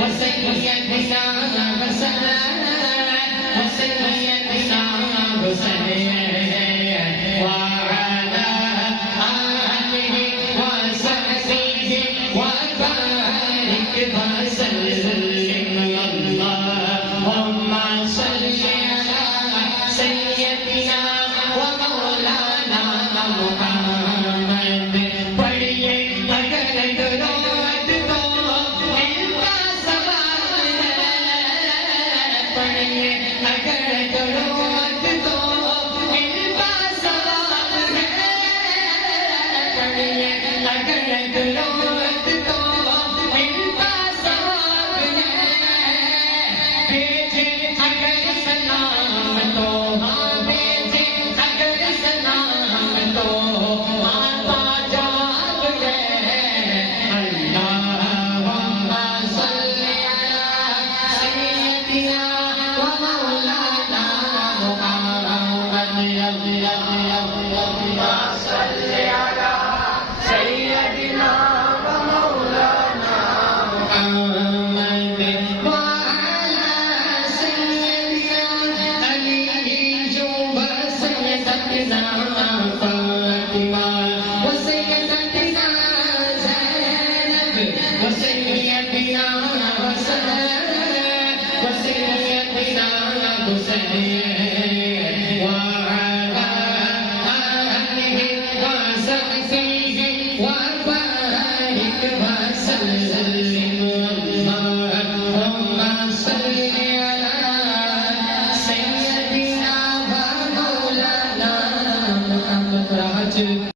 وسيدنا حسين وعلى آله وصحبه وبارك وسلم اللهم صل على سيدنا ومولانا محمد पढ़िए अगर रोज तो इनका सवाल है पढ़िए अगर रोज तो इनका सवाल है पढ़िए अगर रोज तो इनका सवाल है भेजे अगर सलाम तो हाँ भेजे अगर सलाम तो आता जवाब है अल्लाहुम्मा सल्ली अला सय्यदिना व मौलाना मुहम्मद अल्लाहुम्मा सल्ली अला सय्यदिना व मौलाना मुहम्मद व अला सय्यदिना अली जुबा सय्यदना फातिमा व सय्यदना ज़ैनब व सय्यदना हसन व सय्यदना हुसैन व अला आलिहि व सहबिहि व बारिक व सल्लम